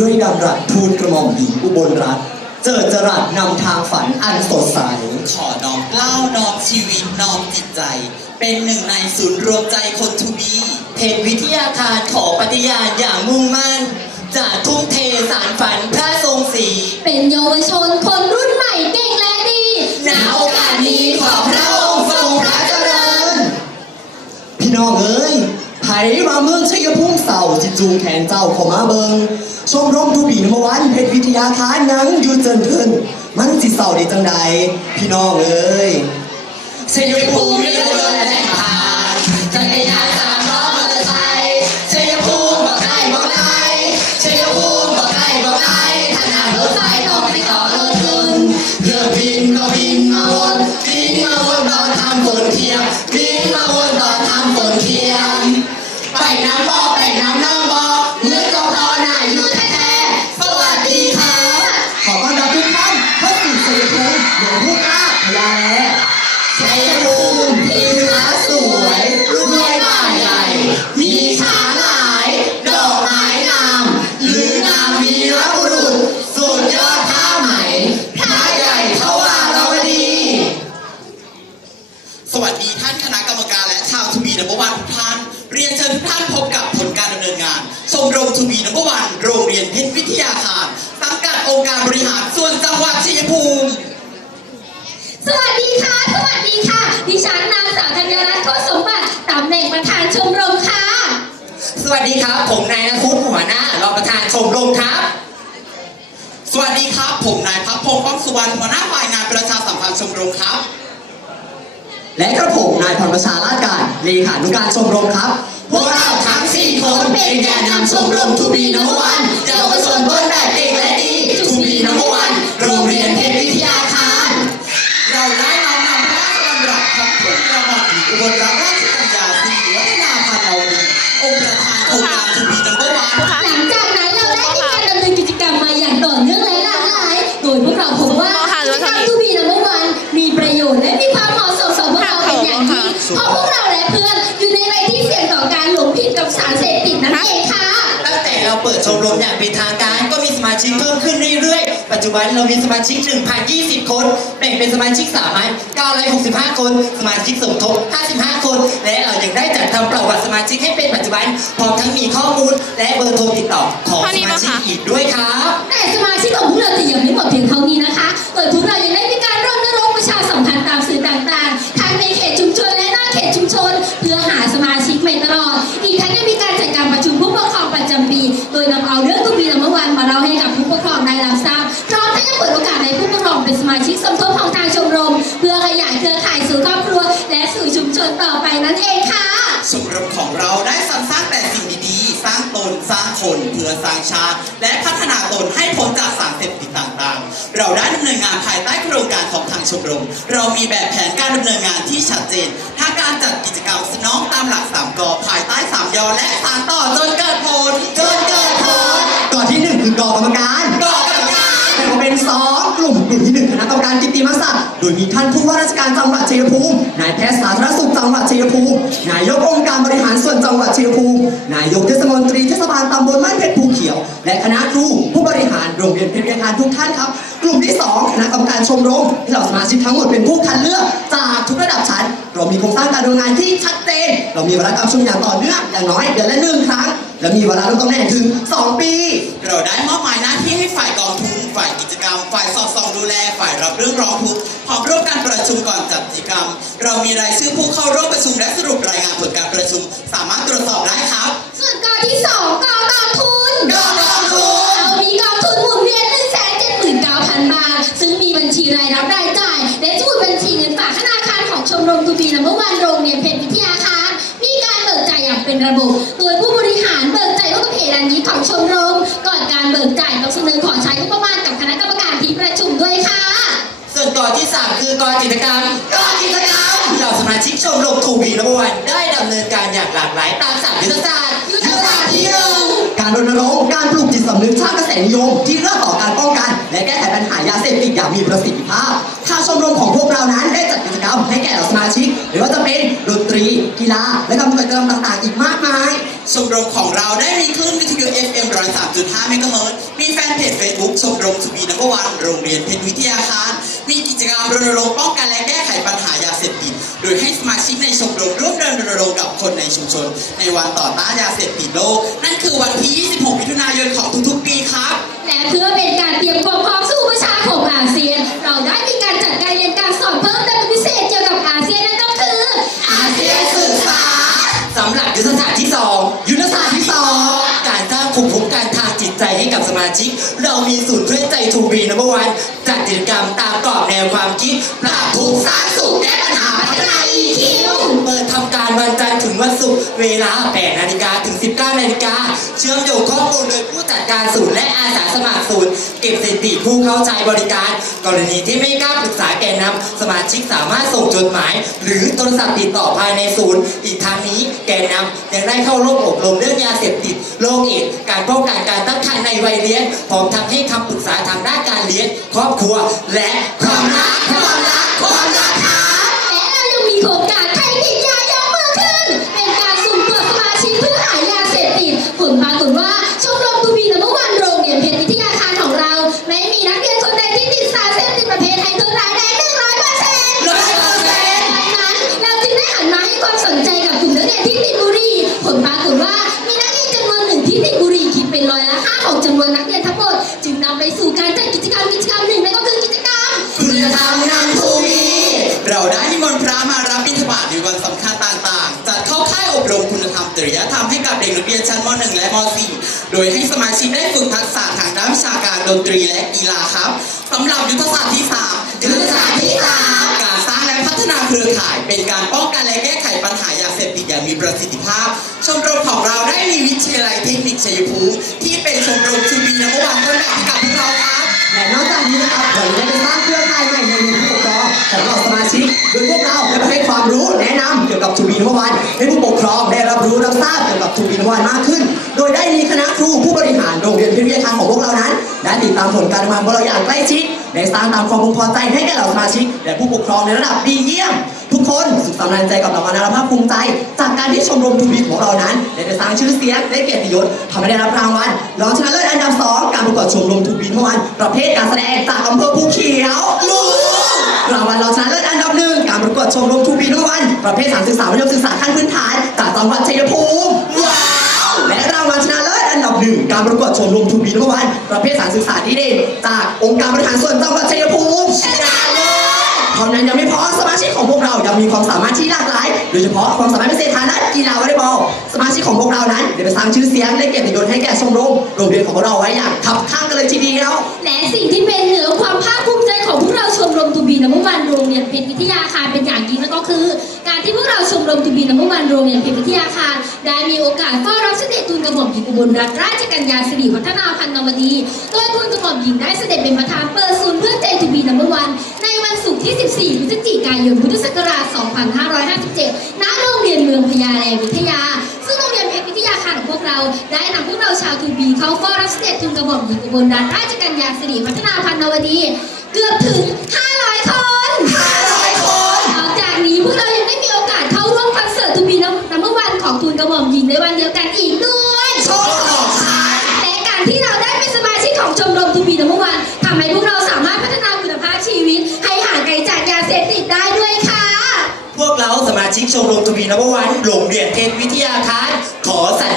ด้วยดำรัสทูลกระหม่อมหญิงอุบลรัตน์เจิดจรัสนำทางฝันอันสดใส ขอน้อมเกล้าวน้อมชีวิตน้อมจิตใจ เป็นหนึ่งในศูนย์รวมใจคนทูบีเพจวิทยาคารขอปฏิญาณอย่างมุ่งมั่น จะทุ่มเทสารฝันพระทรงศรีเป็นเยาวชนคนรุ่นใหม่เก่งและดีณโอกาสนี้ขอพระองค์ทรงพระเจริญ พี่น้องเอ้ยไผมาเมืองชัยภูมิ เศร้าจิจูงแขนเจ้าเข้ามาเบิงชมรมทูบีนมวันเพชรวิทยาคานยังอยู่เจินเทินมันสิเศร้าได้จังใดพี่น้องเอ้ยชัยภูมิเรือเลยานคณะกรรมการและชาวทูบีนัมเบอร์วันทุกท่าน เรียนเชิญทุกท่านพบกับผลการดำเนินงาน ชมรมทูบีนัมเบอร์วันโรงเรียนเพชรวิทยาคารสังกัดองค์การบริหารส่วนจังหวัดชัยภูมิ สวัสดีค่ะ สวัสดีค่ะ ดิฉันนางสาวธัญรัตน์โคตรสมบัติตำแหน่งประธานชมรมค่ะ สวัสดีครับ ผมนายนคุตหัวหน้ารองประธานชมรมครับ สวัสดีครับ ผมนายพักพงศ์ป้อมสุวรรณหัวหน้าฝ่ายงานประชาสัมพันธ์ชมรมครับ และกระผมนายพรประชาลาดการเลขานุการชมรมครับ พวกเราทั้งสี่คนเป็นแกนนำชมรมทูบีนวันเยาวช เปิดชมรมอย่างเป็นทางการ ก็มีสมาชิกเพิ่มขึ้นเรื่อยๆ ปัจจุบันเรามีสมาชิก 1,020 คน แบ่งเป็นสมาชิกสามัญ965 คน สมาชิกสมทบ 55 คน และเรายังได้จัดทำประวัติสมาชิกให้เป็นปัจจุบัน พร้อมทั้งมีข้อมูล และเบอร์โทรติดต่อของสมาชิกอีกด้วยครับ แต่สมาชิกของพวกเราจะยังไม่หมดเพียงเท่านี้นะคะโดยพวกเรายังได้มีการรณร ชิกสมทบของทางชมรม เพื่อขยายเครือข่ายสู่ครอบครัว และสู่ชุมชนต่อไปนั่นเองค่ะ ชมรมของเราได้สรรสร้างแต่สิ่งดีๆ สร้างตนสร้างคนเพื่อสร้างชาติ และพัฒนาตนให้พ้นจากสารเสพติดต่างๆ เราได้ดำเนินงานภายใต้โครงการของทางชมรม เรามีแบบแผนการดำเนินงานที่ชัดเจนทั้งการจัดกิจกรรมสนองตามหลักสามกอภายใต้สามยอและสานต่อจนเกิดผลจนเกิดผลก่อนที่หนึ่งคือกอกรรมการกอกร องกลุ่มที่หนึ่งคณะกรรมการกิตติมศักดิ์โดยมีท่านผู้ว่าราชการจังหวัดชัยภูมิ นายแพทย์สาธารณสุขจังหวัดชัยภูมิ นายกองค์การบริหารส่วนจังหวัดชัยภูมิ นายกเทศมนตรีเทศบาลตำบลบ้านเพชรภูเขียว และคณะครูผู้บริหารโรงเรียนเพชรวิทยาคารทุกท่านครับ กลุ่มที่สองคณะกรรมการชมรมที่เหล่าสมาชิกทั้งหมดเป็นผู้คัดเลือกจากทุกระดับชั้น เรามีโครงสร้างการดำงานที่ชัดเจน เรามีวาระการประชุมอย่างต่อเนื่องอย่างน้อยเดือนละหนึ่งครั้ง และมีเวลาลงตำแหน่งถึงสองปี กองทุนฝ่ายกิจกรรม ฝ่ายสอดส่องดูแลฝ่ายรับเรื่องร้องทุกข์พร้อมร่วมการประชุมก่อนจัดกิจกรรม เรามีรายชื่อผู้เข้าร่วมประชุมและสรุปรายงานผลการประชุม สามารถตรวจสอบได้ครับ ส่วนกอที่สองกอกองทุนกองทุนเรามีกองทุนหมุนเวียน1 7 9 0 0 0บาท ซึ่งมีบัญชีรายรับรายจ่าย และสมุดบัญชีเงินฝากธนาคารของชมรมทูบีนัมเบอร์วันโรงเรียนเพชรวิทยาคารมีการเบิกจ่ายอย่างเป็นระบบ ที่ 3 คือกอกิจกรรมกอกิจกรรมเหล่าสมาชิกชมรมทูบีนวันได้ดำเนินการอย่างหลากหลายตามสามยุทธศาสตร์ยุทธศาสตร์ที่หนึ่งการรณรงค์การปลูกจิตสำนึกสร้างกระแสนิยมที่เอื้อต่อการป้องกัน และแก้ไขปัญหายาเสพติดอย่างมีประสิทธิภาพทางชมรมของพวกเรานั้นได้จัดกิจกรรมให้แก่เหล่าสมาชิกหรือว่าจะเป็นดนตรี กีฬาและกิจกรรมต่างๆ อีกมากมายชมรมของเราได้มีคลื่นวิทยุ FM 103.5เมกะเฮิรตซ์มีแฟนเพจ Facebook ชมรมสุบีนักวันโรงเรียนเพชรวิทยาคารมีกิจก รรมรณรงค์ป้องกันและแก้ไขปัญหายาเสพติด โดยให้สมาชิกในชมรมร่วมเดินรณรงค์กับคนในชุมชน ในวันต่อต้านยาเสพติดโลก นั่นคือวันที่ 26 มิถุนายนของทุกๆ ปีครับ และเพื่อเป็นการเตรียมความพร้อมสู่ประชาคมอาเซียน เราได้มีการจัดการเรียนการสอนเพิ่มเติมเป็นพิเศษเกี่ยวกับอาเซียนนั่นก็คืออาเซียนศึกษาสำหรับยุทธศาสตร์ที่ 2 มาชิก เรามีศูนย์เพื่อนใจทูบีนับวันจัดกิจกรรมตามกรอบแนวความคิดปรับทุกข์สร้างสุขแก้ปัญหาพัฒนา EQ เปิว วันศุกร์เวลา 8 นาฬิกาถึง 19 นาฬิกา เชื่อมโยงข้อมูลโดยผู้จัดการศูนย์และอาสาสมัครศูนย์เก็บสถิติผู้เข้าใจบริการ กรณีที่ไม่กล้าปรึกษาแกนนำสมาชิกสามารถส่งจดหมาย หรือโทรศัพท์ติดต่อภายในศูนย์ อีกทางนี้แกนนำยังได้เข้าร่วมอบรมเรื่องยาเสพติดโรคเอดการป้องกันการตั้งครรภ์ในวัยเลี้ยงพร้อมทั้งให้คำปรึกษาทางด้านการเลี้ยงครอบครัว และความรัก รับบิณฑบาตในวันสำคัญต่างๆ จัดเข้าค่ายอบรมคุณธรรมจริยธรรมให้กับเด็กนักเรียนชั้นม .1 และม .4 โดยให้สมาชิกได้ฝึกทักษะทางด้านวิชาการดนตรีและกีฬาครับสำหรับยุทธศาสตร์ที่3ยุทธศาสตร์ที่สามการสร้างและพัฒนาเครือข่าย เป็นการป้องกันและแก้ไขปัญหายาเสพติดอย่างมีประสิทธิภาพ ชมรมของเราได้มีวิทยาลัยเทคนิคชัยภูมิที่เป็นชมรมชูบีนักวันต้นแบบให้กับพวกเราครับและนอกจากนี้นะครับเราได้ไปสร้างเครือข่ายใหม่ในหมู่ผู้ปกครองของเราสมาชิกโดยพวกเรา เกี่ยวกับทูบีนวันให้ผู้ปกครองได้รับรู้รับทราบเกี่ยวกับทูบีนวันมากขึ้น โดยได้มีคณะครูผู้บริหารโรงเรียนพิทยาคารของพวกเรานั้นได้ติดตามผลการทำงานของเราอย่างใกล้ชิดได้สร้างตามความพึงพอใจให้แก่เหล่าสมาชิกและผู้ปกครองในระดับดีเยี่ยม ทุกคนสุขสันต์ใจกับรางวัลนาภาพภูมิใจ จากการที่ชมรมทูบีของเรานั้นได้สร้างชื่อเสียงได้เกียรติยศทำให้ได้รับรางวัลรองชนะเลิศอันดับสองการประกวดชมรมทูบีเมื่อวันประเภทการแสดงจากอำเภอภูเขียวรู้ รางวัลรองชนะเลิศอันดับหนึ่งการประกวดชมรมทูบีเมื่อวันประเภทสารศึกษาวิทยาศึกษาขั้นพื้นฐานจากจังหวัดชัยภูมิว้าวและรางวัลชนะเลิศอันดับหนึ่งการประกวดชมรมทูบีเมื่อวันประเภทสารศึกษาดีเด่นจากองค์การบริหารส่วนจังหวัดชัยภูมิชนะเลิศเท่านั้นยังไม่พอสมาชิกของพวกเรายังมีความสามารถที่หลากหลายโดยเฉพาะความสามารถพิเศษทางด้านกีฬาวอลเลย์บอลสมาชิกของพวกเรานั้นได้ไปสร้างชื่อเสียงและเกียรติยศให้แก่ชมรมโรงเรียนของพวกเราไว้อย่างขับข้างกันเลยทีเดียว และสิ่งที่เป็นเหนือความภาคภูมิใจ ของพวกเราชมรมทูบีนัมวันโรงเรียนเพชรวิทยาคารเป็นอย่างยิ่งนั่นก็คือ การที่พวกเราชมรมทูบีนัมวันโรงเรียนเพชรวิทยาคารได้มีโอกาสเฝ้ารับเสด็จทูลกระหม่อมหญิงอุบลรัตนราชกัญญาสิริวัฒนาพันนวดีโดยทูลกระหม่อมหญิงได้เสด็จเป็นประธานเปิดศูนย์เพื่อใจทูบีนัมวันในวันศุกร์ที่ 14พฤศจิกายนพุทธศักราช 2557 ณ โรงเรียนเมืองพญาแลวิทยา ซึ่งโรงเรียนเพชรวิทยาคารของพวกเราได้นำพวกเราชาวทูบีเข้าเฝ้ารับเสด็จทูลกระหม่อมหญิงอุบลรัตนราชกัญญาสิริวัฒนาพันนวดี เกือบถึง 500 คน 500 คนนอกจากนี้พวกเรายังได้มีโอกาสเข้าร่วมคอนเสิร์ตทูบีนัมเบอร์วันของทูลกระหม่อมหญิงในวันเดียวกันอีกด้วยโชคของชายและการที่เราได้เป็นสมาชิกของชมรมทูบีนัมเบอร์วันทำให้พวกเราสามารถพัฒนาคุณภาพชีวิต ให้ห่างไกลจากยาเสพติดได้ด้วยค่ะ พวกเราสมาชิกชมรมทวีนววันโรงเรียนเทศวิทยาคารขอสัญ